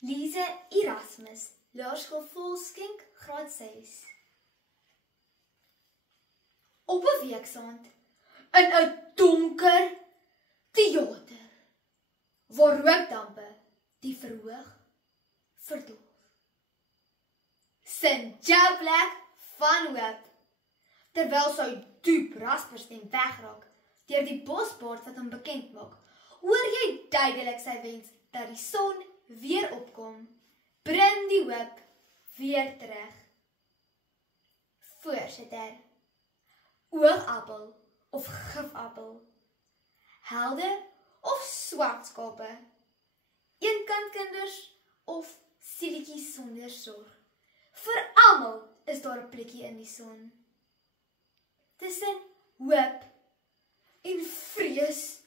Lise Erasmus, Laerskool Volkskenk, graad 6. Op 'n weeksaand in 'n donker teater, waar rookdampe die verhoog verdoof. St. Joe Black van hoop, terwyl sy diep rasperstem wegraak deur die bosbaard wat hom bekend maak, hoor jy duidelik sy wens dat die son weer opkom, bring die hoop weer terug. Voorsitter, oogappel of gifappel, helde of swartskape, eenkantkinders of sielietjies sonder sorg. Vir almal is daar 'n plekkie in die son. Tussen hoop en vrees,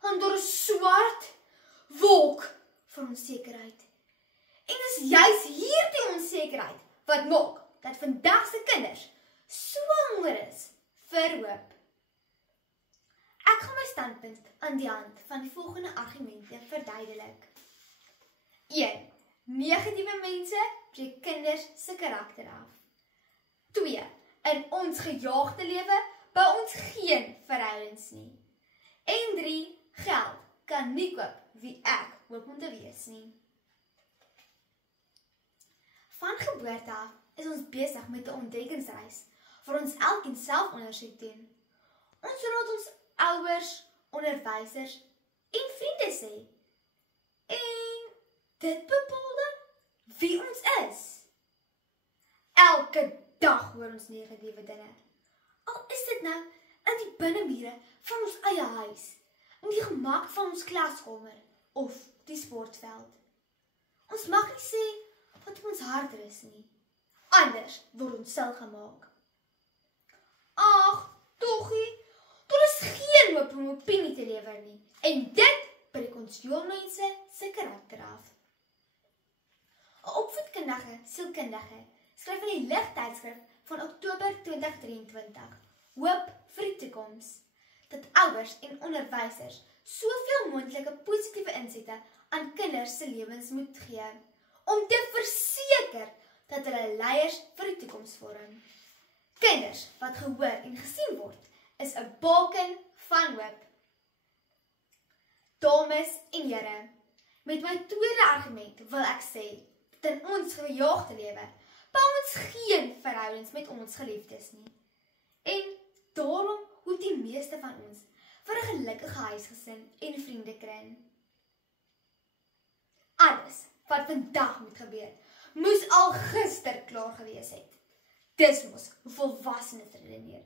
hang daar 'n swart wolk van onsekerheid. En dis juis hierdie onsekerheid wat maak dat vandag se kinders so honger is vir hoop. Ek gaan my standpunt aan die hand van die volgende argumente verduidelik. 1. Negatiewe mense breek kinders se karakter af. 2. In ons gejaagde lewe bou ons geen verhoudings nie. En 3. Geld kan nie koop wie ek hoop om te wees nie. Van geboorte af is ons besig met 'n ontdekkingsreis waar ons elkeen self ondersoek doen. Ons raad ons ouers, onderwysers en vriende sê. En dit bepaal dan wie ons is. Elke dag hoor ons negatiewe dinge. Al is dit nou in die binnemure van ons eie huis, in die gemak van ons klaskamer of die sportveld. Ons mag nie sê wat op ons hart is nie. Anders word ons sil gemaak. Ag, toggie, daar is geen hoop om opinie te lewer nie. En dit breek ons jong mense se karakter af. 'n Opvoedkundige sielkundige skryf in die Lig-tydskrif van Oktober 2023, Hoop vir die toekoms, dat ouers en onderwysers soveel moontlike positiewe insette aan kinders se lewens moet gee, om te verseker dat hulle leiers vir die toekoms vorm. Kinders wat gehoor en gesien word, is 'n baken van hoop. Dames en here, met my tweede argument wil ek sê, dat in ons gejaagde lewe, bou ons geen verhoudings met ons geliefdes nie. En daarom hoop die meeste van ons vir 'n gelukkige huisgesin en vriendekring. Alles wat vandag moet gebeur, moes al gister klaar gewees het. Dis mos volwassenes redeneer.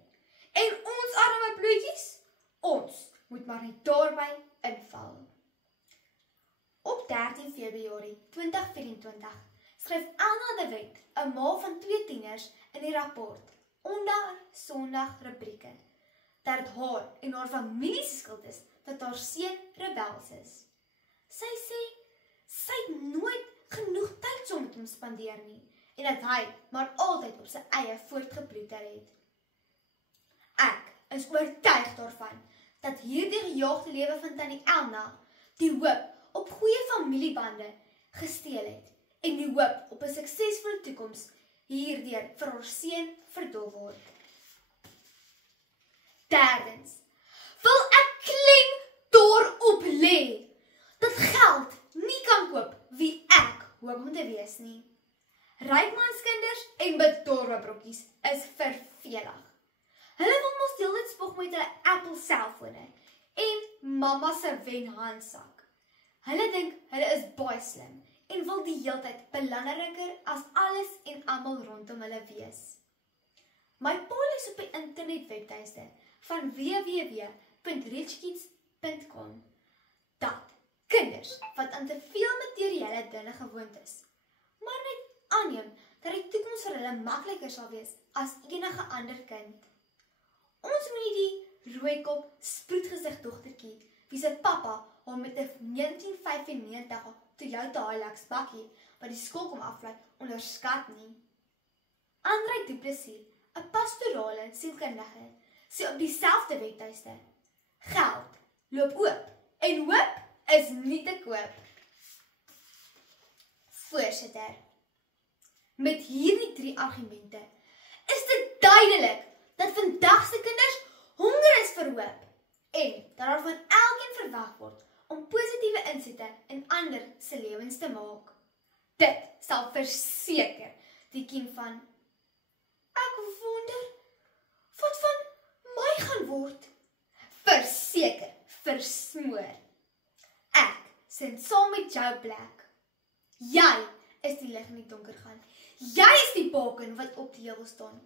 En ons arme bloetjies, ons moet maar net daarby inval. Op 13 Februarie 2024 skryf Elna de Wet, 'n ma van 2 tieners, in die rapport onder Sondag rubrieke, dat dit haar en haar familie se skuld is dat haar seun rebels is. Sy sê sy het nooit genoeg tyd saam met hom spandeer nie en dat hy maar altyd op sy eie voortgeploeter het. Ek is oortuig daarvan dat hierdie gejaagde lewe van Tannie Elna die hoop op goeie familiebande gesteel het en die hoop op 'n suksesvolle toekoms hierdeur vir haar seun verdoof word. Derdens, wil ek klem daarop lê dat geld nie kan koop wie ek hoop om te wees nie. Rykmanskinders en bedorwe brokkies is vervelig. Hulle wil mos deeltyd spog met hulle Apple selfone en mamma se wenhandsak. Hulle dink hulle is baie slim en wil die heeltyd belangriker as alles en almal rondom hulle wees. My pa is op die internetwebtuiste van www.richkids.com dat kinders wat aan te veel materiële dinge gewoond is, maar net aanneem dat die toekoms vir hulle makliker sal wees as enige ander kind. Ons moet nie die rooikop, sproetgesig dogtertjie, wie se pappa hom met 'n 1995 Toyota Hilux bakkie wat die skool kom aflaai, onderskat nie. André Du Plessis, 'n pastorale sielkundige, sê op dieselfde webtuiste: geld loop oop en hoop is nie te koop. Voorsitter, met hierdie 3 argumente is dit duidelik dat vandag se kinders honger is vir hoop en dat daar van elkeen verwag word om positiewe insette in ander se lewens te maak. Dit sal verseker die kiem van ek wonder wat van my gaan word. Verseker versmoor. Ek sin saam met jou plek. Jy is die lig in die donker gaan. Jy is die baken wat op die heuwel staan.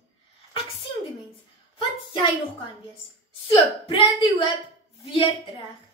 Ek sien die mens wat jy nog kan wees. So bring die hoop weer terug.